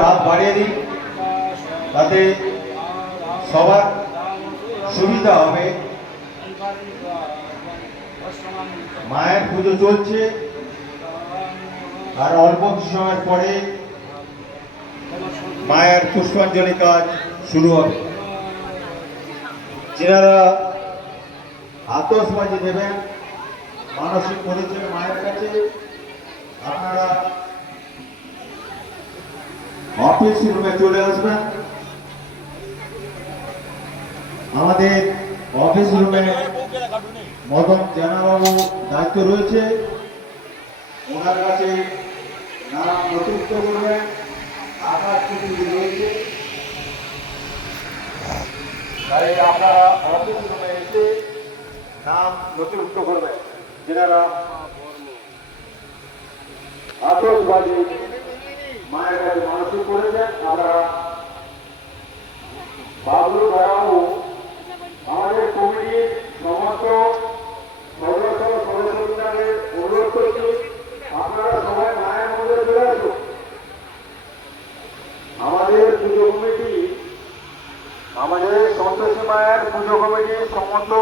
হাত বাড়িয়ে দিই তাতে সবার সুবিধা হবে। মায়ের পুজো চলছে। আর অল্প কিছু সময় পরে মায়ের পুষ্পাঞ্জলি কাজ শুরু হবে। যেনারা আতসবাজি দেবেন মানসিক পরিচয় মায়ের কাছে, আপনারা অফিস রুমে চলে আসবেন আমাদের অফিস রুমে মদন জানাবাবু দায়িত্ব রয়েছে। ওনার কাছে নাম নথিভুক্ত করবেন আকাশ চুক্তি রয়েছে। তাই আপনারা অফিস রুমে এসে নাম নথিভুক্ত করবেন। যেনারা আতসবাজি মায়ের কাছে মানসিক করেছেন আমরা বাবলু বাবু আমাদের কমিটির সমস্ত সদস্য সদস্যদের অনুরোধ করছি, আপনারা সবাই মায়ের মধ্যে চলে আসুন। আমাদের পুজো কমিটি, আমাদের সন্তোষী মায়ের পুজো কমিটির সমস্ত